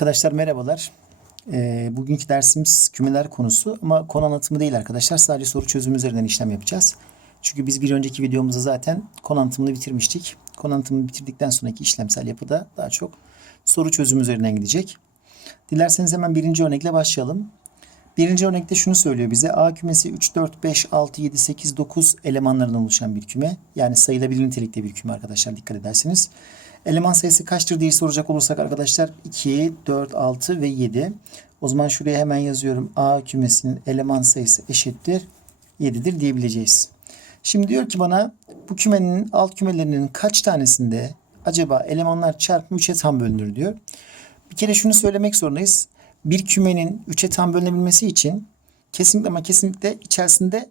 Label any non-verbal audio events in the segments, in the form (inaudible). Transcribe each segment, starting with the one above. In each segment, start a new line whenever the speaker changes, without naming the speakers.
Arkadaşlar merhabalar. Ee, bugünkü dersimiz kümeler konusu ama konu anlatımı değil arkadaşlar. Sadece soru çözümü üzerinden işlem yapacağız. Çünkü biz bir önceki videomuzda zaten konu anlatımını bitirmiştik. Konu anlatımını bitirdikten sonraki işlemsel yapıda daha çok soru çözümü üzerinden gidecek. Dilerseniz hemen birinci örnekle başlayalım. Birinci örnekte şunu söylüyor bize. A kümesi 3, 4, 5, 6, 7, 8, 9 elemanlarından oluşan bir küme. Yani sayılabilir nitelikte bir küme arkadaşlar dikkat ederseniz. Eleman sayısı kaçtır diye soracak olursak arkadaşlar 2, 4, 6 ve 7. O zaman şuraya hemen yazıyorum. A kümesinin eleman sayısı eşittir 7'dir diyebileceğiz. Şimdi diyor ki bana bu kümenin alt kümelerinin kaç tanesinde acaba elemanlar çarpımı 3'e tam bölünür diyor. Bir kere şunu söylemek zorundayız. Bir kümenin 3'e tam bölünebilmesi için kesinlikle ama kesinlikle içerisinde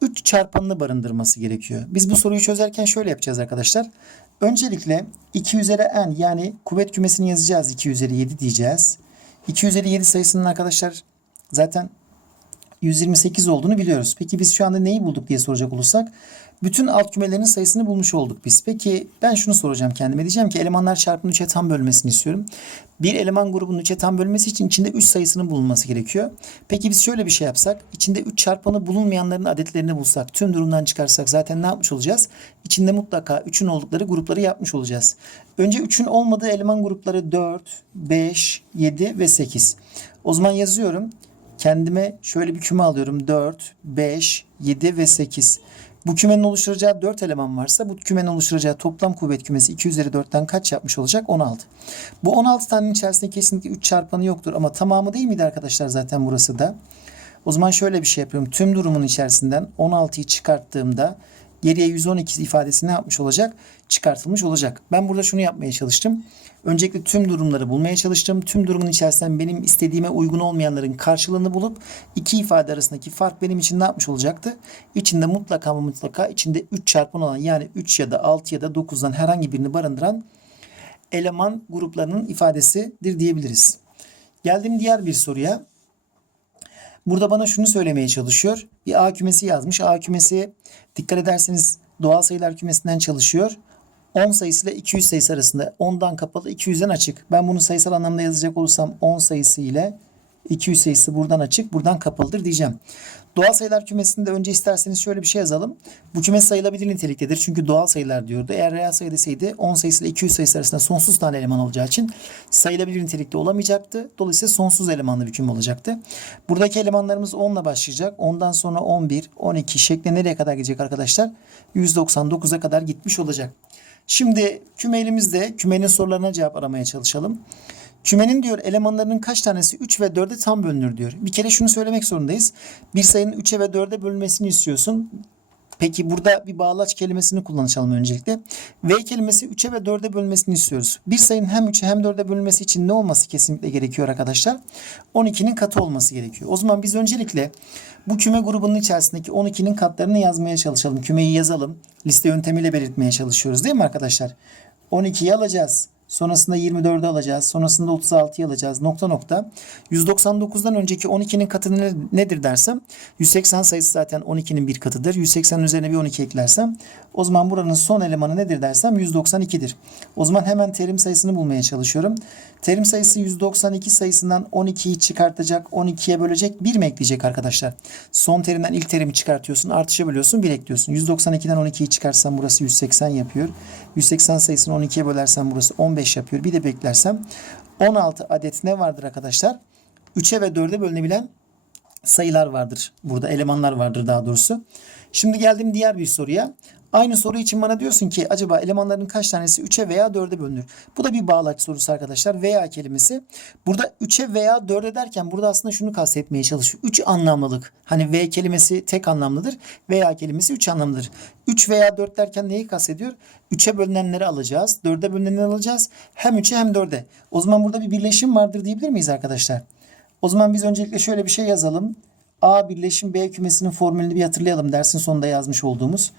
3 çarpanını barındırması gerekiyor. Biz bu soruyu çözerken şöyle yapacağız arkadaşlar. Öncelikle 2 üzeri n yani kuvvet kümesini yazacağız. 2 üzeri 7 diyeceğiz. 2 üzeri 7 sayısının arkadaşlar zaten 128 olduğunu biliyoruz. Peki biz şu anda neyi bulduk diye soracak olursak bütün alt kümelerin sayısını bulmuş olduk biz. Peki ben şunu soracağım kendime. Diyeceğim ki elemanlar çarpımının 3'e tam bölmesini istiyorum. Bir eleman grubunun 3'e tam bölmesi için içinde 3 sayısının bulunması gerekiyor. Peki biz şöyle bir şey yapsak. içinde 3 çarpanı bulunmayanların adetlerini bulsak. Tüm durumdan çıkarsak zaten ne yapmış olacağız? İçinde mutlaka 3'ün oldukları grupları yapmış olacağız. Önce 3'ün olmadığı eleman grupları 4, 5, 7 ve 8. O zaman yazıyorum. Kendime şöyle bir küme alıyorum. 4, 5, 7 ve 8. Bu kümenin oluşturacağı 4 eleman varsa bu kümenin oluşturacağı toplam kuvvet kümesi 2 üzeri 4'ten kaç yapmış olacak? 16. Bu 16 tanenin içerisinde kesinlikle 3 çarpanı yoktur ama tamamı değil miydi arkadaşlar zaten burası da? O zaman şöyle bir şey yapıyorum. Tüm durumun içerisinden 16'yı çıkarttığımda geriye 112 ifadesi ne yapmış olacak? Çıkartılmış olacak. Ben burada şunu yapmaya çalıştım. Öncelikle tüm durumları bulmaya çalıştım. Tüm durumun içerisinden benim istediğime uygun olmayanların karşılığını bulup iki ifade arasındaki fark benim için ne yapmış olacaktı? İçinde mutlaka ama mutlaka içinde 3 çarpan olan yani 3 ya da 6 ya da 9'dan herhangi birini barındıran eleman gruplarının ifadesidir diyebiliriz. Geldim diğer bir soruya. Burada bana şunu söylemeye çalışıyor. Bir A kümesi yazmış. A kümesi dikkat ederseniz doğal sayılar kümesinden çalışıyor. 10 sayısı ile 200 sayısı arasında 10'dan kapalı 200'den açık. Ben bunu sayısal anlamda yazacak olursam 10 sayısı ile 200 sayısı buradan açık, buradan kapalıdır diyeceğim. Doğal sayılar kümesinde önce isterseniz şöyle bir şey yazalım. Bu küme sayılabilir niteliktedir. Çünkü doğal sayılar diyordu. Eğer reel sayı deseydi 10 sayısı ile 200 sayısı arasında sonsuz tane eleman olacağı için sayılabilir nitelikte olamayacaktı. Dolayısıyla sonsuz elemanlı bir küme olacaktı. Buradaki elemanlarımız 10 ile başlayacak. Ondan sonra 11, 12 şeklinde nereye kadar gidecek arkadaşlar? 199'a kadar gitmiş olacak. Şimdi küme elimizde. Kümenin sorularına cevap aramaya çalışalım. Kümenin diyor elemanlarının kaç tanesi 3 ve 4'e tam bölünür diyor. Bir kere şunu söylemek zorundayız. Bir sayının 3'e ve 4'e bölünmesini istiyorsun. Peki burada bir bağlaç kelimesini kullanalım öncelikle. V kelimesi 3'e ve 4'e bölünmesini istiyoruz. Bir sayının hem 3'e hem 4'e bölünmesi için ne olması kesinlikle gerekiyor arkadaşlar? 12'nin katı olması gerekiyor. O zaman biz öncelikle bu küme grubunun içerisindeki 12'nin katlarını yazmaya çalışalım. Kümeyi yazalım. Liste yöntemiyle belirtmeye çalışıyoruz değil mi arkadaşlar? 12'yi alacağız. Sonrasında 24'ü alacağız. Sonrasında 36'yı alacağız. Nokta nokta. 199'dan önceki 12'nin katı ne- nedir dersem 180 sayısı zaten 12'nin bir katıdır. 180'in üzerine bir 12 eklersem o zaman buranın son elemanı nedir dersem 192'dir. O zaman hemen terim sayısını bulmaya çalışıyorum. Terim sayısı 192 sayısından 12'yi çıkartacak, 12'ye bölecek 1 mi ekleyecek arkadaşlar? Son terimden ilk terimi çıkartıyorsun, artışa bölüyorsun, 1 ekliyorsun. 192'den 12'yi çıkarsam burası 180 yapıyor. 180 sayısını 12'ye bölersem burası 15 yapıyor. Bir de beklersem 16 adet ne vardır arkadaşlar? 3'e ve 4'e bölünebilen sayılar vardır. Burada elemanlar vardır daha doğrusu. Şimdi geldim diğer bir soruya. Aynı soru için bana diyorsun ki acaba elemanların kaç tanesi 3'e veya 4'e bölünür? Bu da bir bağlaç sorusu arkadaşlar. Veya kelimesi. Burada 3'e veya 4'e derken burada aslında şunu kastetmeye çalışıyor. 3 anlamlılık. Hani V kelimesi tek anlamlıdır. Veya kelimesi 3 anlamlıdır. 3 veya 4 derken neyi kastediyor? 3'e bölünenleri alacağız. 4'e bölünenleri alacağız. Hem 3'e hem 4'e. O zaman burada bir birleşim vardır diyebilir miyiz arkadaşlar? O zaman biz öncelikle şöyle bir şey yazalım. A birleşim B kümesinin formülünü bir hatırlayalım. Dersin sonunda yazmış olduğumuz.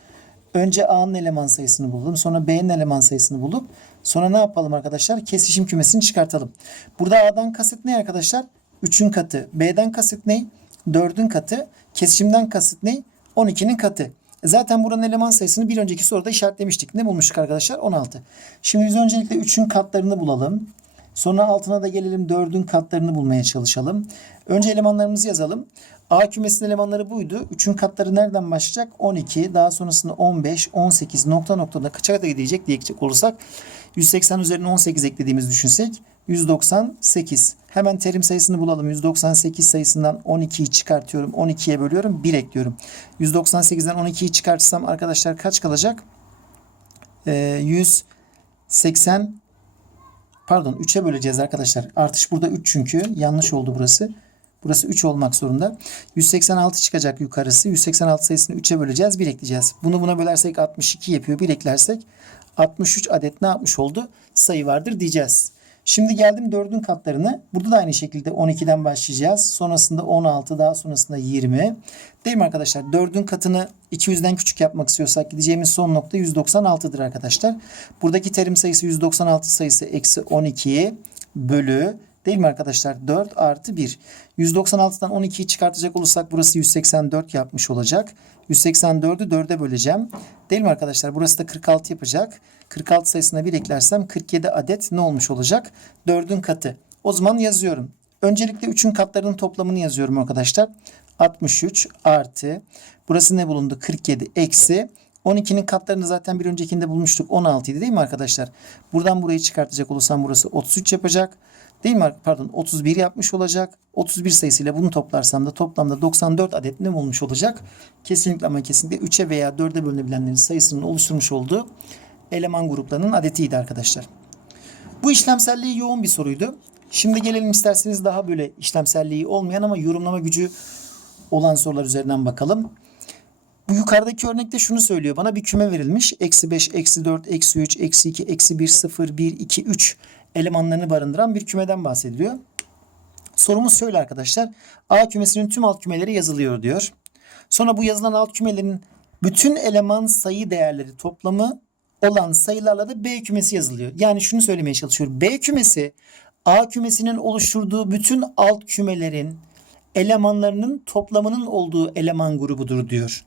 Önce A'nın eleman sayısını buldum. Sonra B'nin eleman sayısını bulup sonra ne yapalım arkadaşlar? Kesişim kümesini çıkartalım. Burada A'dan kasıt ne arkadaşlar? 3'ün katı. B'den kasıt ne? 4'ün katı. Kesişimden kasıt ne? 12'nin katı. Zaten buranın eleman sayısını bir önceki soruda işaretlemiştik. Ne bulmuştuk arkadaşlar? 16. Şimdi biz öncelikle 3'ün katlarını bulalım. Sonra altına da gelelim 4'ün katlarını bulmaya çalışalım. Önce elemanlarımızı yazalım. A kümesinin elemanları buydu. 3'ün katları nereden başlayacak? 12. Daha sonrasında 15, 18 nokta noktada kaça da gidecek diyecek olursak 180 üzerine 18 eklediğimizi düşünsek 198. Hemen terim sayısını bulalım. 198 sayısından 12'yi çıkartıyorum. 12'ye bölüyorum. 1 ekliyorum. 198'den 12'yi çıkartırsam arkadaşlar kaç kalacak? Ee, 180 pardon 3'e böleceğiz arkadaşlar. Artış burada 3 çünkü. Yanlış oldu burası. Burası 3 olmak zorunda. 186 çıkacak yukarısı. 186 sayısını 3'e böleceğiz. 1 ekleyeceğiz. Bunu buna bölersek 62 yapıyor. 1 eklersek 63 adet ne yapmış oldu? Sayı vardır diyeceğiz. Şimdi geldim 4'ün katlarını. Burada da aynı şekilde 12'den başlayacağız. Sonrasında 16, daha sonrasında 20. Değil mi arkadaşlar? 4'ün katını 200'den küçük yapmak istiyorsak gideceğimiz son nokta 196'dır arkadaşlar. Buradaki terim sayısı 196 sayısı eksi 12 bölü Değil mi arkadaşlar? 4 artı 1. 196'dan 12'yi çıkartacak olursak burası 184 yapmış olacak. 184'ü 4'e böleceğim. Değil mi arkadaşlar? Burası da 46 yapacak. 46 sayısına 1 eklersem 47 adet ne olmuş olacak? 4'ün katı. O zaman yazıyorum. Öncelikle 3'ün katlarının toplamını yazıyorum arkadaşlar. 63 artı. Burası ne bulundu? 47 eksi. 12'nin katlarını zaten bir öncekinde bulmuştuk. 16 idi değil mi arkadaşlar? Buradan burayı çıkartacak olursam burası 33 yapacak. Değil mi? Pardon 31 yapmış olacak. 31 sayısıyla bunu toplarsam da toplamda 94 adet ne olmuş olacak? Kesinlikle ama kesinlikle 3'e veya 4'e bölünebilenlerin sayısının oluşturmuş olduğu eleman gruplarının adetiydi arkadaşlar. Bu işlemselliği yoğun bir soruydu. Şimdi gelelim isterseniz daha böyle işlemselliği olmayan ama yorumlama gücü olan sorular üzerinden bakalım. Bu yukarıdaki örnekte şunu söylüyor. Bana bir küme verilmiş. Eksi 5, eksi 4, eksi 3, eksi 2, eksi 1, 0, 1, 2, 3 elemanlarını barındıran bir kümeden bahsediliyor. Sorumuz şöyle arkadaşlar. A kümesinin tüm alt kümeleri yazılıyor diyor. Sonra bu yazılan alt kümelerin bütün eleman sayı değerleri toplamı olan sayılarla da B kümesi yazılıyor. Yani şunu söylemeye çalışıyorum. B kümesi A kümesinin oluşturduğu bütün alt kümelerin elemanlarının toplamının olduğu eleman grubudur diyor.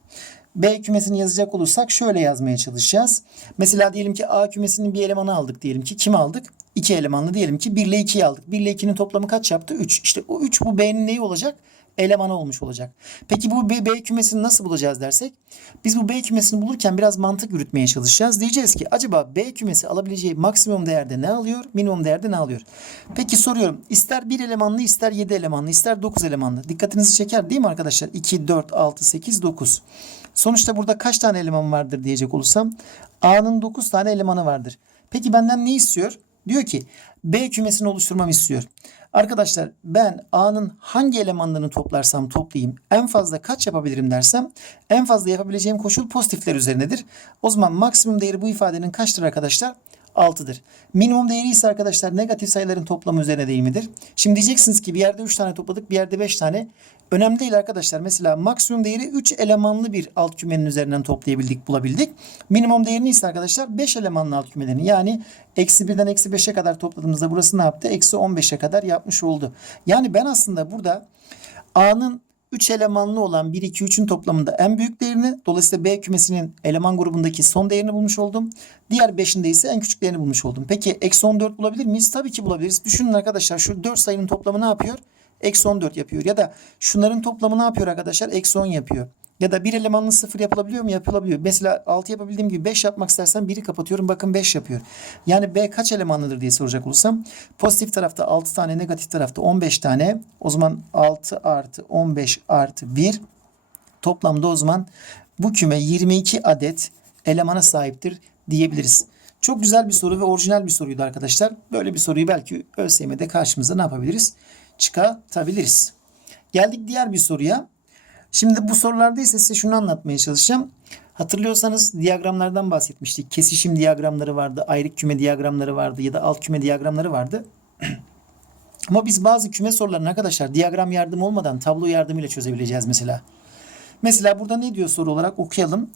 B kümesini yazacak olursak şöyle yazmaya çalışacağız. Mesela diyelim ki A kümesinin bir elemanı aldık diyelim ki. Kim aldık? 2 elemanlı diyelim ki 1 ile 2'yi aldık. 1 ile 2'nin toplamı kaç yaptı? 3. İşte o 3 bu B'nin neyi olacak? Elemanı olmuş olacak. Peki bu B, B kümesini nasıl bulacağız dersek? Biz bu B kümesini bulurken biraz mantık yürütmeye çalışacağız. Diyeceğiz ki acaba B kümesi alabileceği maksimum değerde ne alıyor? Minimum değerde ne alıyor? Peki soruyorum. İster 1 elemanlı, ister 7 elemanlı, ister 9 elemanlı. Dikkatinizi çeker değil mi arkadaşlar? 2, 4, 6, 8, 9. Sonuçta burada kaç tane eleman vardır diyecek olursam A'nın 9 tane elemanı vardır. Peki benden ne istiyor? Diyor ki B kümesini oluşturmamı istiyor. Arkadaşlar ben A'nın hangi elemanlarını toplarsam toplayayım en fazla kaç yapabilirim dersem en fazla yapabileceğim koşul pozitifler üzerindedir. O zaman maksimum değeri bu ifadenin kaçtır arkadaşlar? 6'dır. Minimum değeri ise arkadaşlar negatif sayıların toplamı üzerine değil midir? Şimdi diyeceksiniz ki bir yerde 3 tane topladık bir yerde 5 tane. Önemli değil arkadaşlar. Mesela maksimum değeri 3 elemanlı bir alt kümenin üzerinden toplayabildik, bulabildik. Minimum değerini ise arkadaşlar 5 elemanlı alt kümelerini yani eksi 1'den eksi 5'e kadar topladığımızda burası ne yaptı? Eksi 15'e kadar yapmış oldu. Yani ben aslında burada A'nın 3 elemanlı olan 1, 2, 3'ün toplamında en büyük değerini dolayısıyla B kümesinin eleman grubundaki son değerini bulmuş oldum. Diğer 5'inde ise en küçük değerini bulmuş oldum. Peki eksi 14 bulabilir miyiz? Tabii ki bulabiliriz. Düşünün arkadaşlar şu 4 sayının toplamı ne yapıyor? Eksi 14 yapıyor. Ya da şunların toplamı ne yapıyor arkadaşlar? Eksi 10 yapıyor. Ya da bir elemanlı sıfır yapılabiliyor mu? Yapılabiliyor. Mesela 6 yapabildiğim gibi 5 yapmak istersen 1'i kapatıyorum. Bakın 5 yapıyor. Yani B kaç elemanlıdır diye soracak olursam. Pozitif tarafta 6 tane, negatif tarafta 15 tane. O zaman 6 artı 15 artı 1. Toplamda o zaman bu küme 22 adet elemana sahiptir diyebiliriz. Çok güzel bir soru ve orijinal bir soruydu arkadaşlar. Böyle bir soruyu belki ÖSYM'de karşımıza ne yapabiliriz? Çıkartabiliriz. Geldik diğer bir soruya. Şimdi bu sorularda ise size şunu anlatmaya çalışacağım. Hatırlıyorsanız diyagramlardan bahsetmiştik. Kesişim diyagramları vardı, ayrık küme diyagramları vardı ya da alt küme diyagramları vardı. (clears throat) Ama biz bazı küme sorularını arkadaşlar diyagram yardım olmadan tablo yardımıyla çözebileceğiz mesela. Mesela burada ne diyor soru olarak okuyalım.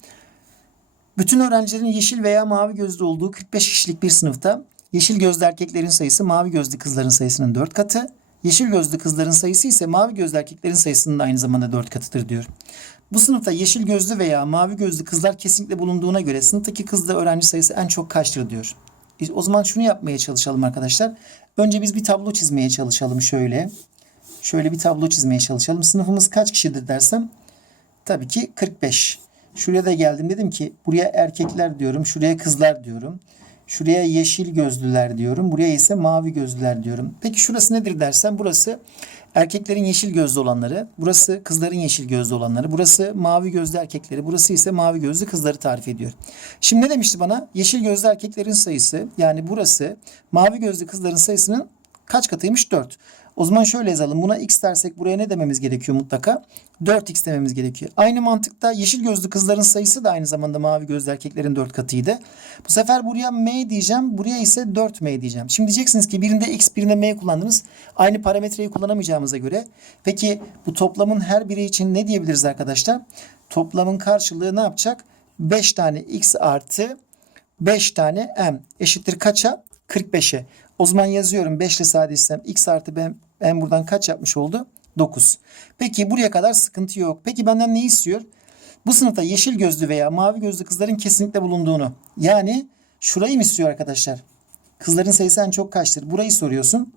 Bütün öğrencilerin yeşil veya mavi gözlü olduğu 45 kişilik bir sınıfta yeşil gözlü erkeklerin sayısı mavi gözlü kızların sayısının 4 katı. Yeşil gözlü kızların sayısı ise mavi gözlü erkeklerin sayısının da aynı zamanda 4 katıdır diyor. Bu sınıfta yeşil gözlü veya mavi gözlü kızlar kesinlikle bulunduğuna göre sınıftaki kızlı öğrenci sayısı en çok kaçtır diyor. E, O zaman şunu yapmaya çalışalım arkadaşlar. Önce biz bir tablo çizmeye çalışalım şöyle. Şöyle bir tablo çizmeye çalışalım. Sınıfımız kaç kişidir dersem tabii ki 45. Şuraya da geldim dedim ki buraya erkekler diyorum, şuraya kızlar diyorum. Şuraya yeşil gözlüler diyorum. Buraya ise mavi gözlüler diyorum. Peki şurası nedir dersen burası erkeklerin yeşil gözlü olanları. Burası kızların yeşil gözlü olanları. Burası mavi gözlü erkekleri. Burası ise mavi gözlü kızları tarif ediyor. Şimdi ne demişti bana? Yeşil gözlü erkeklerin sayısı yani burası mavi gözlü kızların sayısının kaç katıymış? 4. O zaman şöyle yazalım. Buna x dersek buraya ne dememiz gerekiyor mutlaka? 4x dememiz gerekiyor. Aynı mantıkta yeşil gözlü kızların sayısı da aynı zamanda mavi gözlü erkeklerin 4 katıydı. Bu sefer buraya m diyeceğim. Buraya ise 4m diyeceğim. Şimdi diyeceksiniz ki birinde x birinde m kullandınız. Aynı parametreyi kullanamayacağımıza göre. Peki bu toplamın her biri için ne diyebiliriz arkadaşlar? Toplamın karşılığı ne yapacak? 5 tane x artı 5 tane m eşittir kaça? 45'e. O zaman yazıyorum 5 ile sadeleştirsem x artı m, m buradan kaç yapmış oldu? 9. Peki buraya kadar sıkıntı yok. Peki benden ne istiyor? Bu sınıfta yeşil gözlü veya mavi gözlü kızların kesinlikle bulunduğunu. Yani şurayı mı istiyor arkadaşlar? Kızların sayısı en çok kaçtır? Burayı soruyorsun.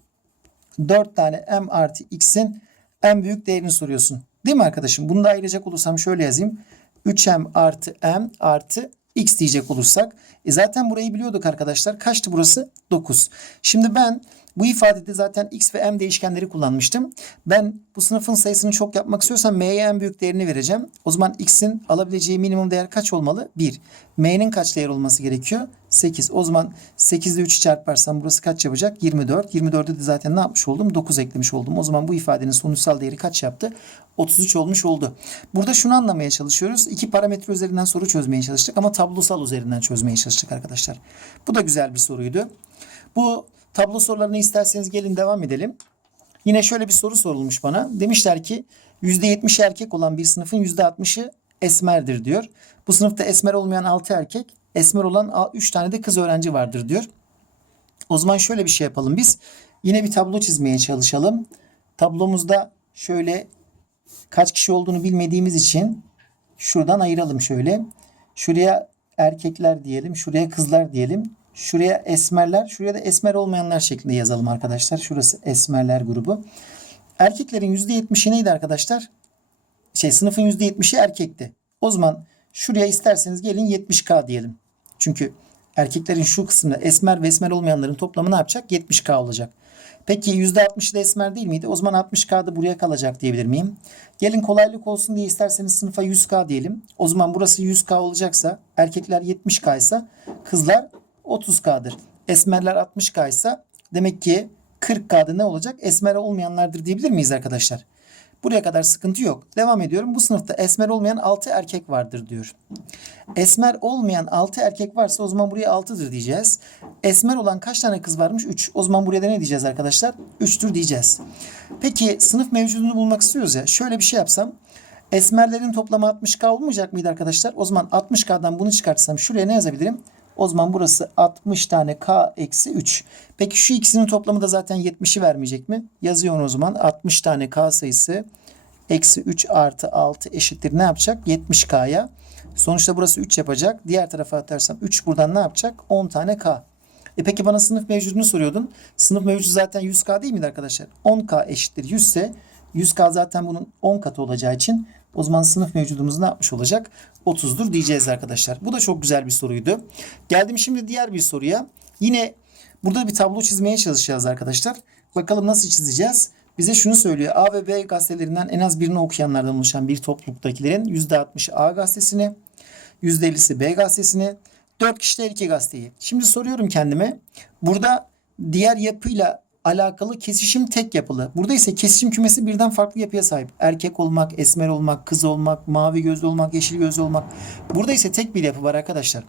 4 tane m artı x'in en büyük değerini soruyorsun. Değil mi arkadaşım? Bunu da ayıracak olursam şöyle yazayım. 3m artı m artı x diyecek olursak. E zaten burayı biliyorduk arkadaşlar. Kaçtı burası? 9. Şimdi ben bu ifadede zaten x ve m değişkenleri kullanmıştım. Ben bu sınıfın sayısını çok yapmak istiyorsam m'ye en büyük değerini vereceğim. O zaman x'in alabileceği minimum değer kaç olmalı? 1. m'nin kaç değer olması gerekiyor? 8. O zaman 8 ile 3'ü çarparsam burası kaç yapacak? 24. 24'e de zaten ne yapmış oldum? 9 eklemiş oldum. O zaman bu ifadenin sonuçsal değeri kaç yaptı? 33 olmuş oldu. Burada şunu anlamaya çalışıyoruz. İki parametre üzerinden soru çözmeye çalıştık ama tablosal üzerinden çözmeye çalıştık arkadaşlar. Bu da güzel bir soruydu. Bu tablo sorularını isterseniz gelin devam edelim. Yine şöyle bir soru sorulmuş bana. Demişler ki %70 erkek olan bir sınıfın %60'ı esmerdir diyor. Bu sınıfta esmer olmayan 6 erkek, esmer olan 3 tane de kız öğrenci vardır diyor. O zaman şöyle bir şey yapalım biz. Yine bir tablo çizmeye çalışalım. Tablomuzda şöyle kaç kişi olduğunu bilmediğimiz için şuradan ayıralım şöyle. Şuraya erkekler diyelim, şuraya kızlar diyelim. Şuraya esmerler, şuraya da esmer olmayanlar şeklinde yazalım arkadaşlar. Şurası esmerler grubu. Erkeklerin %70'i neydi arkadaşlar? Şey sınıfın %70'i erkekti. O zaman şuraya isterseniz gelin 70K diyelim. Çünkü erkeklerin şu kısmında esmer ve esmer olmayanların toplamı ne yapacak? 70K olacak. Peki %60'ı da esmer değil miydi? O zaman 60K da buraya kalacak diyebilir miyim? Gelin kolaylık olsun diye isterseniz sınıfa 100K diyelim. O zaman burası 100K olacaksa erkekler 70K ise kızlar 30K'dır. Esmerler 60K ise demek ki 40K'da ne olacak? Esmer olmayanlardır diyebilir miyiz arkadaşlar? Buraya kadar sıkıntı yok. Devam ediyorum. Bu sınıfta esmer olmayan 6 erkek vardır diyor. Esmer olmayan 6 erkek varsa o zaman buraya 6'dır diyeceğiz. Esmer olan kaç tane kız varmış? 3. O zaman buraya da ne diyeceğiz arkadaşlar? 3'tür diyeceğiz. Peki sınıf mevcudunu bulmak istiyoruz ya. Şöyle bir şey yapsam. Esmerlerin toplamı 60K olmayacak mıydı arkadaşlar? O zaman 60K'dan bunu çıkartsam şuraya ne yazabilirim? O zaman burası 60 tane K eksi 3. Peki şu ikisinin toplamı da zaten 70'i vermeyecek mi? Yazıyorum o zaman 60 tane K sayısı eksi 3 artı 6 eşittir ne yapacak? 70K'ya. Sonuçta burası 3 yapacak. Diğer tarafa atarsam 3 buradan ne yapacak? 10 tane K. E peki bana sınıf mevcudunu soruyordun. Sınıf mevcudu zaten 100K değil miydi arkadaşlar? 10K eşittir 100 ise 100K zaten bunun 10 katı olacağı için o zaman sınıf mevcudumuz ne yapmış olacak? 30'dur diyeceğiz arkadaşlar. Bu da çok güzel bir soruydu. Geldim şimdi diğer bir soruya. Yine burada bir tablo çizmeye çalışacağız arkadaşlar. Bakalım nasıl çizeceğiz? Bize şunu söylüyor. A ve B gazetelerinden en az birini okuyanlardan oluşan bir topluluktakilerin %60'ı A gazetesini, %50'si B gazetesini, 4 kişi de iki gazeteyi. Şimdi soruyorum kendime. Burada diğer yapıyla alakalı kesişim tek yapılı. Burada ise kesişim kümesi birden farklı yapıya sahip. Erkek olmak, esmer olmak, kız olmak, mavi gözlü olmak, yeşil gözlü olmak. Burada ise tek bir yapı var arkadaşlar.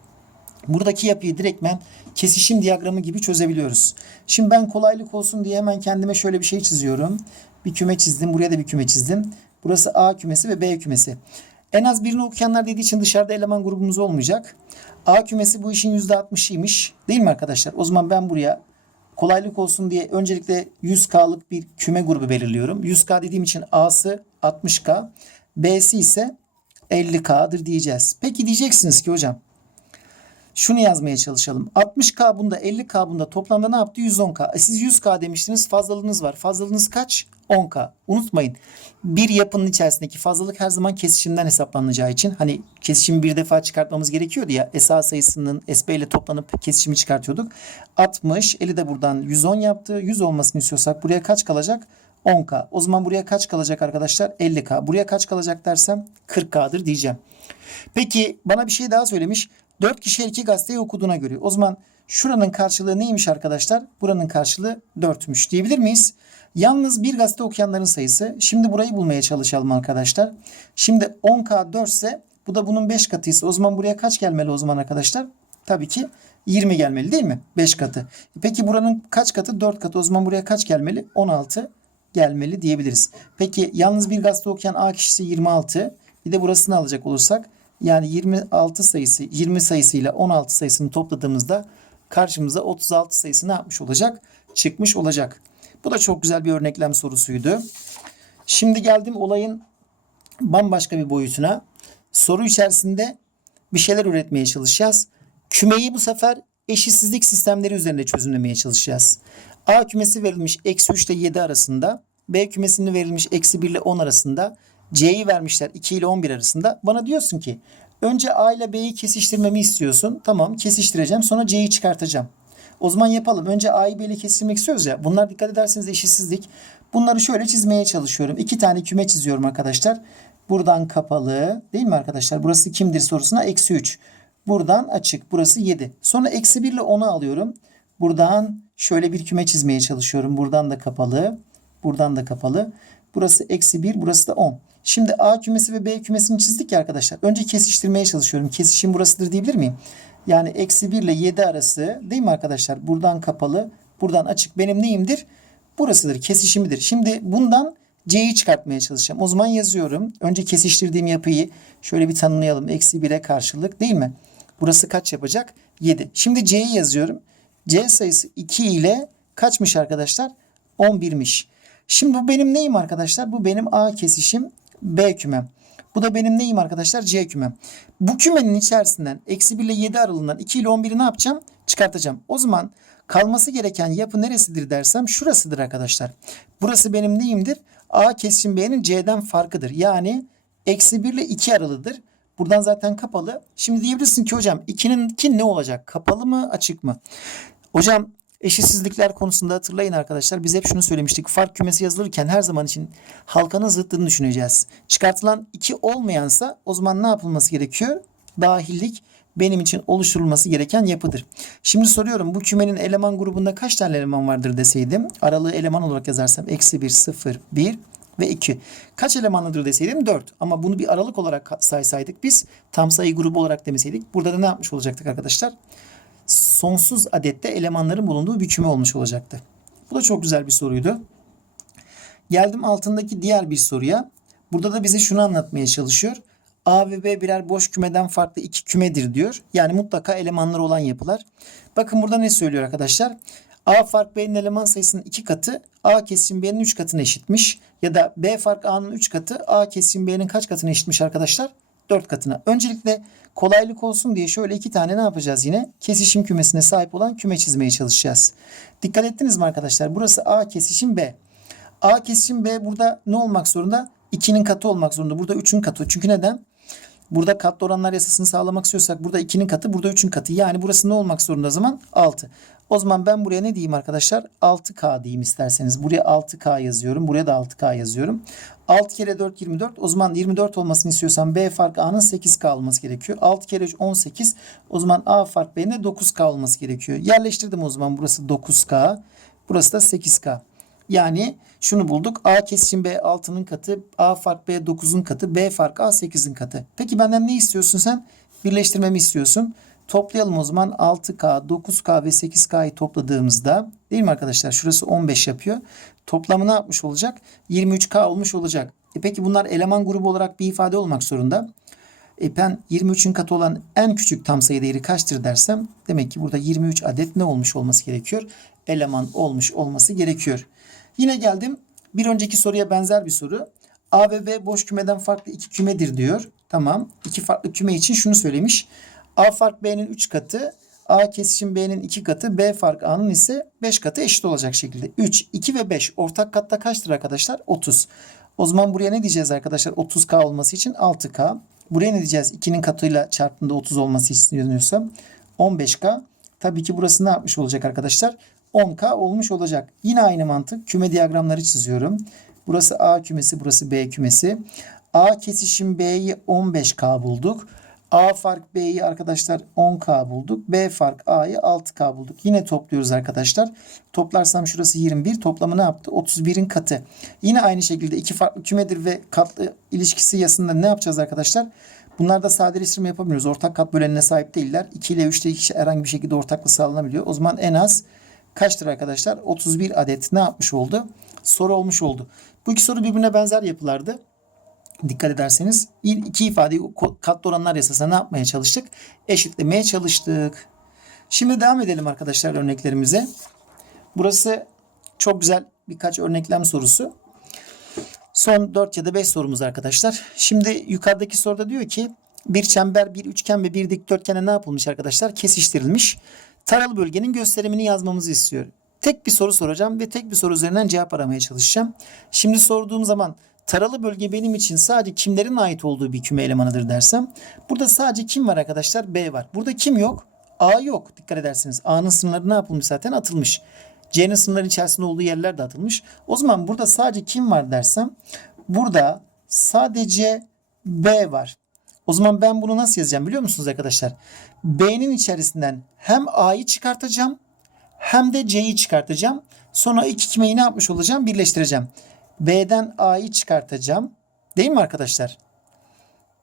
Buradaki yapıyı direktmen kesişim diyagramı gibi çözebiliyoruz. Şimdi ben kolaylık olsun diye hemen kendime şöyle bir şey çiziyorum. Bir küme çizdim. Buraya da bir küme çizdim. Burası A kümesi ve B kümesi. En az birini okuyanlar dediği için dışarıda eleman grubumuz olmayacak. A kümesi bu işin %60'ıymış. Değil mi arkadaşlar? O zaman ben buraya kolaylık olsun diye öncelikle 100K'lık bir küme grubu belirliyorum. 100K dediğim için A'sı 60K, B'si ise 50K'dır diyeceğiz. Peki diyeceksiniz ki hocam Şunu yazmaya çalışalım. 60K bunda 50K bunda toplamda ne yaptı? 110K. E siz 100K demiştiniz fazlalığınız var. Fazlalığınız kaç? 10K. Unutmayın. Bir yapının içerisindeki fazlalık her zaman kesişimden hesaplanacağı için hani kesişimi bir defa çıkartmamız gerekiyordu ya. SA sayısının SB ile toplanıp kesişimi çıkartıyorduk. 60, eli de buradan 110 yaptı. 100 olmasını istiyorsak buraya kaç kalacak? 10K. O zaman buraya kaç kalacak arkadaşlar? 50K. Buraya kaç kalacak dersem 40K'dır diyeceğim. Peki bana bir şey daha söylemiş. 4 kişi 2 gazeteyi okuduğuna göre. O zaman şuranın karşılığı neymiş arkadaşlar? Buranın karşılığı 4'müş diyebilir miyiz? Yalnız bir gazete okuyanların sayısı. Şimdi burayı bulmaya çalışalım arkadaşlar. Şimdi 10K 4 ise bu da bunun 5 katıysa o zaman buraya kaç gelmeli o zaman arkadaşlar? Tabii ki 20 gelmeli değil mi? 5 katı. Peki buranın kaç katı? 4 katı. O zaman buraya kaç gelmeli? 16 gelmeli diyebiliriz. Peki yalnız bir gazete okuyan A kişisi 26. Bir de burasını alacak olursak yani 26 sayısı 20 sayısıyla 16 sayısını topladığımızda karşımıza 36 sayısı ne yapmış olacak? Çıkmış olacak. Bu da çok güzel bir örneklem sorusuydu. Şimdi geldim olayın bambaşka bir boyutuna. Soru içerisinde bir şeyler üretmeye çalışacağız. Kümeyi bu sefer eşitsizlik sistemleri üzerinde çözümlemeye çalışacağız. A kümesi verilmiş eksi 3 ile 7 arasında. B kümesini verilmiş eksi 1 ile 10 arasında. C'yi vermişler 2 ile 11 arasında. Bana diyorsun ki önce A ile B'yi kesiştirmemi istiyorsun. Tamam kesiştireceğim sonra C'yi çıkartacağım. O zaman yapalım. Önce A'yı B ile kesiştirmek istiyoruz ya. Bunlar dikkat ederseniz eşitsizlik. Bunları şöyle çizmeye çalışıyorum. İki tane küme çiziyorum arkadaşlar. Buradan kapalı değil mi arkadaşlar? Burası kimdir sorusuna eksi 3. Buradan açık. Burası 7. Sonra eksi 1 ile 10'u alıyorum. Buradan şöyle bir küme çizmeye çalışıyorum. Buradan da kapalı. Buradan da kapalı. Burası eksi 1. Burası da 10. Şimdi A kümesi ve B kümesini çizdik ya arkadaşlar. Önce kesiştirmeye çalışıyorum. Kesişim burasıdır diyebilir miyim? Yani eksi 1 ile 7 arası değil mi arkadaşlar? Buradan kapalı. Buradan açık. Benim neyimdir? Burasıdır. Kesişimidir. Şimdi bundan C'yi çıkartmaya çalışacağım. O zaman yazıyorum. Önce kesiştirdiğim yapıyı şöyle bir tanımlayalım. Eksi 1'e karşılık değil mi? Burası kaç yapacak? 7. Şimdi C'yi yazıyorum. C sayısı 2 ile kaçmış arkadaşlar? 11'miş. Şimdi bu benim neyim arkadaşlar? Bu benim A kesişim B kümem. Bu da benim neyim arkadaşlar? C kümem. Bu kümenin içerisinden eksi 1 ile 7 aralığından 2 ile 11'i ne yapacağım? Çıkartacağım. O zaman kalması gereken yapı neresidir dersem şurasıdır arkadaşlar. Burası benim neyimdir? A kesişim B'nin C'den farkıdır. Yani eksi 1 ile 2 aralığıdır. Buradan zaten kapalı. Şimdi diyebilirsin ki hocam 2'nin 2 ne olacak? Kapalı mı açık mı? Hocam eşitsizlikler konusunda hatırlayın arkadaşlar. Biz hep şunu söylemiştik. Fark kümesi yazılırken her zaman için halkanın zıttını düşüneceğiz. Çıkartılan 2 olmayansa o zaman ne yapılması gerekiyor? Dahillik benim için oluşturulması gereken yapıdır. Şimdi soruyorum bu kümenin eleman grubunda kaç tane eleman vardır deseydim. Aralığı eleman olarak yazarsam eksi 1, 0, 1 ve 2. Kaç elemanlıdır deseydim 4. Ama bunu bir aralık olarak saysaydık biz tam sayı grubu olarak demeseydik. Burada da ne yapmış olacaktık arkadaşlar? Sonsuz adette elemanların bulunduğu bir küme olmuş olacaktı. Bu da çok güzel bir soruydu. Geldim altındaki diğer bir soruya. Burada da bize şunu anlatmaya çalışıyor. A ve B birer boş kümeden farklı iki kümedir diyor. Yani mutlaka elemanları olan yapılar. Bakın burada ne söylüyor arkadaşlar? A fark B'nin eleman sayısının iki katı A kesim B'nin üç katına eşitmiş. Ya da B fark A'nın üç katı A kesim B'nin kaç katına eşitmiş arkadaşlar? Dört katına. Öncelikle kolaylık olsun diye şöyle iki tane ne yapacağız yine? Kesişim kümesine sahip olan küme çizmeye çalışacağız. Dikkat ettiniz mi arkadaşlar? Burası A kesişim B. A kesişim B burada ne olmak zorunda? 2'nin katı olmak zorunda. Burada 3'ün katı. Çünkü neden? Burada katlı oranlar yasasını sağlamak istiyorsak burada 2'nin katı, burada 3'ün katı. Yani burası ne olmak zorunda o zaman? 6. O zaman ben buraya ne diyeyim arkadaşlar? 6K diyeyim isterseniz. Buraya 6K yazıyorum. Buraya da 6K yazıyorum. 6 kere 4 24. O zaman 24 olmasını istiyorsam B fark A'nın 8K olması gerekiyor. 6 kere 3 18. O zaman A fark B'nin de 9K olması gerekiyor. Yerleştirdim o zaman. Burası 9K. Burası da 8K. Yani şunu bulduk. A kesişim B 6'nın katı, A fark B 9'un katı, B fark A 8'in katı. Peki benden ne istiyorsun sen? Birleştirmemi istiyorsun. Toplayalım o zaman 6K, 9K ve 8K'yı topladığımızda değil mi arkadaşlar? Şurası 15 yapıyor. Toplamı ne yapmış olacak? 23K olmuş olacak. E peki bunlar eleman grubu olarak bir ifade olmak zorunda. E ben 23'ün katı olan en küçük tam sayı değeri kaçtır dersem demek ki burada 23 adet ne olmuş olması gerekiyor? Eleman olmuş olması gerekiyor. Yine geldim. Bir önceki soruya benzer bir soru. A ve B boş kümeden farklı iki kümedir diyor. Tamam. İki farklı küme için şunu söylemiş. A fark B'nin 3 katı, A kesişim B'nin 2 katı, B fark A'nın ise 5 katı eşit olacak şekilde. 3, 2 ve 5 ortak katta kaçtır arkadaşlar? 30. O zaman buraya ne diyeceğiz arkadaşlar? 30K olması için 6K. Buraya ne diyeceğiz? 2'nin katıyla çarptığında 30 olması isteniyorsa 15K. Tabii ki burası ne yapmış olacak arkadaşlar? 10K olmuş olacak. Yine aynı mantık. Küme diyagramları çiziyorum. Burası A kümesi, burası B kümesi. A kesişim B'yi 15K bulduk. A fark B'yi arkadaşlar 10K bulduk. B fark A'yı 6K bulduk. Yine topluyoruz arkadaşlar. Toplarsam şurası 21. Toplamı ne yaptı? 31'in katı. Yine aynı şekilde iki farklı kümedir ve katlı ilişkisi yasında ne yapacağız arkadaşlar? Bunlarda sadeleştirme yapamıyoruz. Ortak kat bölenine sahip değiller. 2 ile 3'te iki herhangi bir şekilde ortaklık sağlanabiliyor. O zaman en az kaçtır arkadaşlar? 31 adet ne yapmış oldu? Soru olmuş oldu. Bu iki soru birbirine benzer yapılardı. Dikkat ederseniz iki ifadeyi katlı oranlar yasasına ne yapmaya çalıştık? Eşitlemeye çalıştık. Şimdi devam edelim arkadaşlar örneklerimize. Burası çok güzel birkaç örneklem sorusu. Son 4 ya da 5 sorumuz arkadaşlar. Şimdi yukarıdaki soruda diyor ki bir çember, bir üçgen ve bir dikdörtgene ne yapılmış arkadaşlar? Kesiştirilmiş. Taralı bölgenin gösterimini yazmamızı istiyor. Tek bir soru soracağım ve tek bir soru üzerinden cevap aramaya çalışacağım. Şimdi sorduğum zaman taralı bölge benim için sadece kimlerin ait olduğu bir küme elemanıdır dersem. Burada sadece kim var arkadaşlar? B var. Burada kim yok? A yok. Dikkat edersiniz. A'nın sınırları ne yapılmış zaten? Atılmış. C'nin sınırları içerisinde olduğu yerler de atılmış. O zaman burada sadece kim var dersem burada sadece B var. O zaman ben bunu nasıl yazacağım biliyor musunuz arkadaşlar? B'nin içerisinden hem A'yı çıkartacağım hem de C'yi çıkartacağım. Sonra iki kümeyi ne yapmış olacağım? Birleştireceğim. B'den A'yı çıkartacağım. Değil mi arkadaşlar?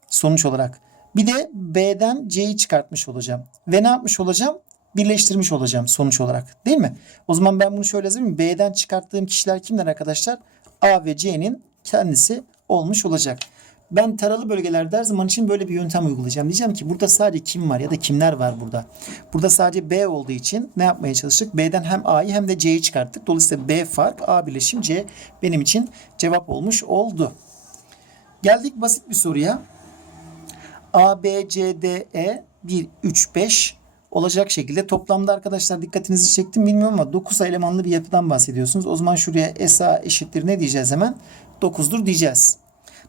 Sonuç olarak. Bir de B'den C'yi çıkartmış olacağım. Ve ne yapmış olacağım? Birleştirmiş olacağım sonuç olarak. Değil mi? O zaman ben bunu şöyle yazayım. B'den çıkarttığım kişiler kimler arkadaşlar? A ve C'nin kendisi olmuş olacak. Ben taralı bölgelerde her zaman için böyle bir yöntem uygulayacağım. Diyeceğim ki burada sadece kim var ya da kimler var burada. Burada sadece B olduğu için ne yapmaya çalıştık? B'den hem A'yı hem de C'yi çıkarttık. Dolayısıyla B fark A birleşim C benim için cevap olmuş oldu. Geldik basit bir soruya. A, B, C, D, E 1, 3, 5 olacak şekilde toplamda arkadaşlar dikkatinizi çektim bilmiyorum ama 9 elemanlı bir yapıdan bahsediyorsunuz. O zaman şuraya SA eşittir ne diyeceğiz hemen? 9'dur diyeceğiz.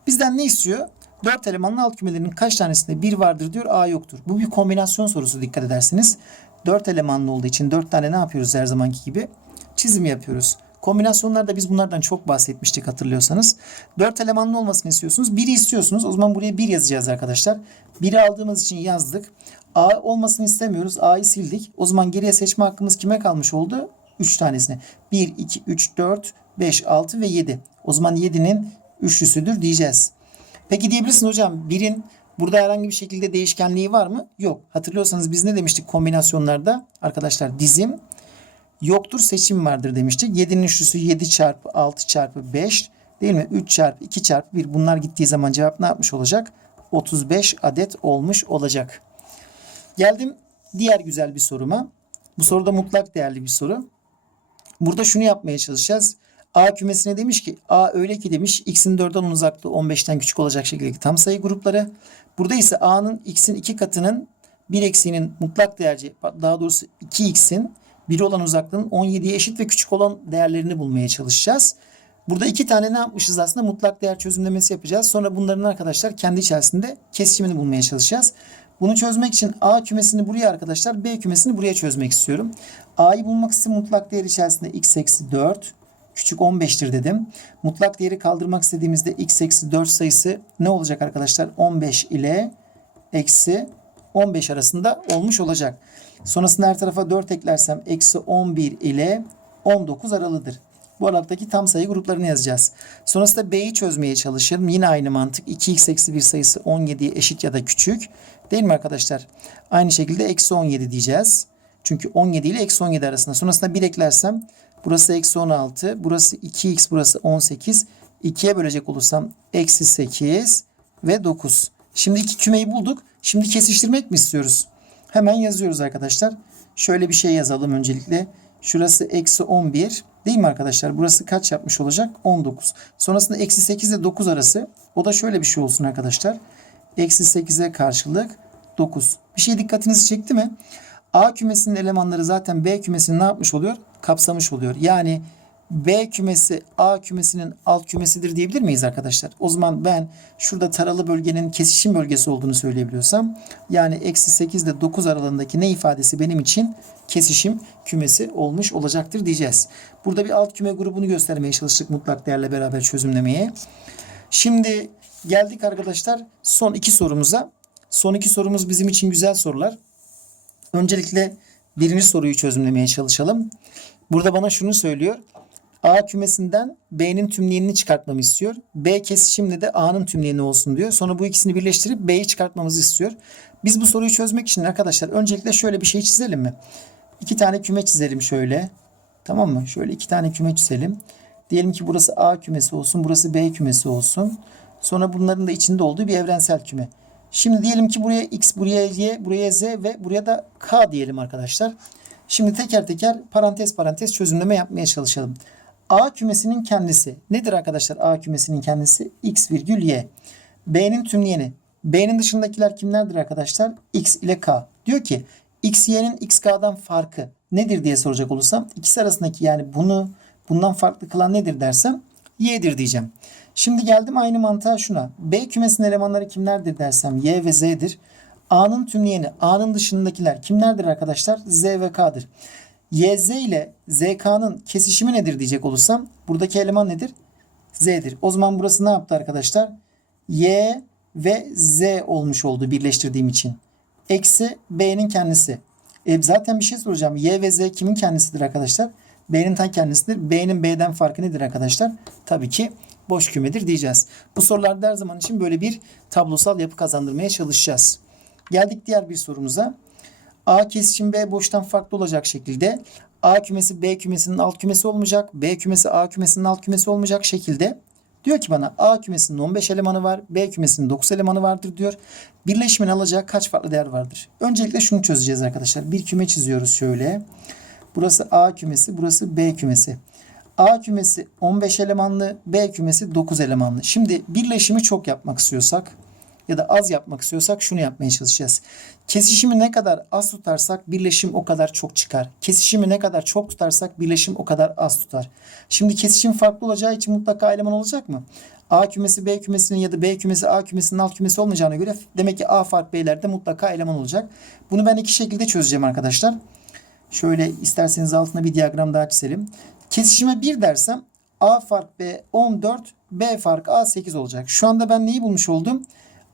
Bizden ne istiyor? 4 elemanlı alt kümelerinin kaç tanesinde 1 vardır diyor A yoktur. Bu bir kombinasyon sorusu dikkat ederseniz. 4 elemanlı olduğu için 4 tane ne yapıyoruz her zamanki gibi? Çizim yapıyoruz. Kombinasyonlarda biz bunlardan çok bahsetmiştik hatırlıyorsanız. 4 elemanlı olmasını istiyorsunuz. 1'i istiyorsunuz. O zaman buraya 1 yazacağız arkadaşlar. 1'i aldığımız için yazdık. A olmasını istemiyoruz. A'yı sildik. O zaman geriye seçme hakkımız kime kalmış oldu? 3 tanesine. 1, 2, 3, 4, 5, 6 ve 7. O zaman 7'nin üçlüsüdür diyeceğiz. Peki diyebilirsin hocam birin burada herhangi bir şekilde değişkenliği var mı? Yok. Hatırlıyorsanız biz ne demiştik kombinasyonlarda? Arkadaşlar dizim yoktur seçim vardır demiştik. 7'nin üçlüsü 7 çarpı 6 çarpı 5 değil mi? 3 çarpı 2 çarpı 1 bunlar gittiği zaman cevap ne yapmış olacak? 35 adet olmuş olacak. Geldim diğer güzel bir soruma. Bu soruda mutlak değerli bir soru. Burada şunu yapmaya çalışacağız. A kümesine demiş ki A öyle ki demiş x'in 4'ten uzaklığı 15'ten küçük olacak şekilde tam sayı grupları. Burada ise A'nın x'in 2 katının 1 eksiğinin mutlak değerci daha doğrusu 2x'in 1 olan uzaklığın 17'ye eşit ve küçük olan değerlerini bulmaya çalışacağız. Burada iki tane ne yapmışız aslında mutlak değer çözümlemesi yapacağız. Sonra bunların arkadaşlar kendi içerisinde kesişimini bulmaya çalışacağız. Bunu çözmek için A kümesini buraya arkadaşlar B kümesini buraya çözmek istiyorum. A'yı bulmak için mutlak değer içerisinde x eksi 4 küçük 15'tir dedim. Mutlak değeri kaldırmak istediğimizde x eksi 4 sayısı ne olacak arkadaşlar? 15 ile eksi 15 arasında olmuş olacak. Sonrasında her tarafa 4 eklersem eksi 11 ile 19 aralıdır. Bu aralıktaki tam sayı gruplarını yazacağız. Sonrasında B'yi çözmeye çalışalım. Yine aynı mantık. 2x eksi 1 sayısı 17'ye eşit ya da küçük. Değil mi arkadaşlar? Aynı şekilde eksi 17 diyeceğiz. Çünkü 17 ile eksi 17 arasında. Sonrasında 1 eklersem burası eksi 16. Burası 2x burası 18. 2'ye bölecek olursam eksi 8 ve 9. Şimdi iki kümeyi bulduk. Şimdi kesiştirmek mi istiyoruz? Hemen yazıyoruz arkadaşlar. Şöyle bir şey yazalım öncelikle. Şurası eksi 11. Değil mi arkadaşlar? Burası kaç yapmış olacak? 19. Sonrasında eksi 8 ile 9 arası. O da şöyle bir şey olsun arkadaşlar. Eksi 8'e karşılık 9. Bir şey dikkatinizi çekti mi? A kümesinin elemanları zaten B kümesini ne yapmış oluyor? Kapsamış oluyor. Yani B kümesi A kümesinin alt kümesidir diyebilir miyiz arkadaşlar? O zaman ben şurada taralı bölgenin kesişim bölgesi olduğunu söyleyebiliyorsam yani eksi 8 ile 9 aralığındaki ne ifadesi benim için kesişim kümesi olmuş olacaktır diyeceğiz. Burada bir alt küme grubunu göstermeye çalıştık mutlak değerle beraber çözümlemeye. Şimdi geldik arkadaşlar son iki sorumuza. Son iki sorumuz bizim için güzel sorular. Öncelikle birinci soruyu çözümlemeye çalışalım. Burada bana şunu söylüyor. A kümesinden B'nin tümleyenini çıkartmamı istiyor. B kesişimle de A'nın tümleyeni olsun diyor. Sonra bu ikisini birleştirip B'yi çıkartmamızı istiyor. Biz bu soruyu çözmek için arkadaşlar öncelikle şöyle bir şey çizelim mi? İki tane küme çizelim şöyle. Tamam mı? Şöyle iki tane küme çizelim. Diyelim ki burası A kümesi olsun, burası B kümesi olsun. Sonra bunların da içinde olduğu bir evrensel küme. Şimdi diyelim ki buraya X, buraya Y, buraya Z ve buraya da K diyelim arkadaşlar. Şimdi teker teker parantez parantez çözümleme yapmaya çalışalım. A kümesinin kendisi nedir arkadaşlar? A kümesinin kendisi X virgül Y. B'nin tümleyeni. B'nin dışındakiler kimlerdir arkadaşlar? X ile K. Diyor ki X, Y'nin X, K'dan farkı nedir diye soracak olursam ikisi arasındaki yani bunu bundan farklı kılan nedir dersem Y'dir diyeceğim. Şimdi geldim aynı mantığa şuna. B kümesinin elemanları kimlerdir dersem Y ve Z'dir. A'nın tümleyeni, A'nın dışındakiler kimlerdir arkadaşlar? Z ve K'dır. YZ ile ZK'nın kesişimi nedir diyecek olursam buradaki eleman nedir? Z'dir. O zaman burası ne yaptı arkadaşlar? Y ve Z olmuş oldu birleştirdiğim için. Eksi B'nin kendisi. E zaten bir şey soracağım. Y ve Z kimin kendisidir arkadaşlar? B'nin ta kendisidir. B'nin B'den farkı nedir arkadaşlar? Tabii ki boş kümedir diyeceğiz. Bu sorularda her zaman için böyle bir tablosal yapı kazandırmaya çalışacağız. Geldik diğer bir sorumuza. A kesişim B boştan farklı olacak şekilde A kümesi B kümesinin alt kümesi olmayacak. B kümesi A kümesinin alt kümesi olmayacak şekilde diyor ki bana A kümesinin 15 elemanı var. B kümesinin 9 elemanı vardır diyor. Birleşimin alacağı kaç farklı değer vardır? Öncelikle şunu çözeceğiz arkadaşlar. Bir küme çiziyoruz şöyle. Burası A kümesi, burası B kümesi. A kümesi 15 elemanlı, B kümesi 9 elemanlı. Şimdi birleşimi çok yapmak istiyorsak ya da az yapmak istiyorsak şunu yapmaya çalışacağız. Kesişimi ne kadar az tutarsak birleşim o kadar çok çıkar. Kesişimi ne kadar çok tutarsak birleşim o kadar az tutar. Şimdi kesişim farklı olacağı için mutlaka eleman olacak mı? A kümesi B kümesinin ya da B kümesi A kümesinin alt kümesi olmayacağına göre demek ki A fark B'lerde mutlaka eleman olacak. Bunu ben iki şekilde çözeceğim arkadaşlar. Şöyle isterseniz altına bir diyagram daha çizelim. Kesişime 1 dersem A fark B 14, B fark A 8 olacak. Şu anda ben neyi bulmuş oldum?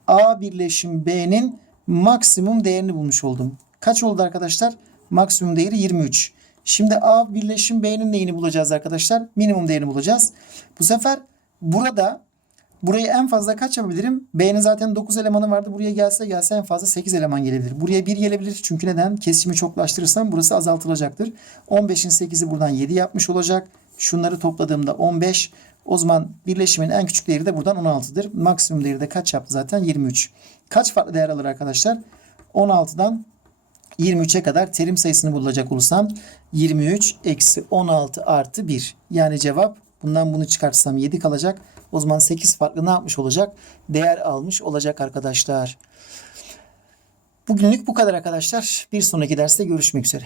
A birleşim B'nin maksimum değerini bulmuş oldum. Kaç oldu arkadaşlar? Maksimum değeri 23. Şimdi A birleşim B'nin neyini bulacağız arkadaşlar? Minimum değerini bulacağız. Bu sefer burada burayı en fazla kaç yapabilirim? B'nin zaten 9 elemanı vardı. Buraya gelse gelse en fazla 8 eleman gelebilir. Buraya 1 gelebilir. Çünkü neden? Kesimi çoklaştırırsam burası azaltılacaktır. 15'in 8'i buradan 7 yapmış olacak. Şunları topladığımda 15. O zaman birleşimin en küçük değeri de buradan 16'dır. Maksimum değeri de kaç yaptı zaten? 23. Kaç farklı değer alır arkadaşlar? 16'dan 23'e kadar terim sayısını bulacak olursam 23 eksi 16 artı 1. Yani cevap bundan bunu çıkartsam 7 kalacak. O zaman 8 farklı ne yapmış olacak? Değer almış olacak arkadaşlar. Bugünlük bu kadar arkadaşlar. Bir sonraki derste görüşmek üzere.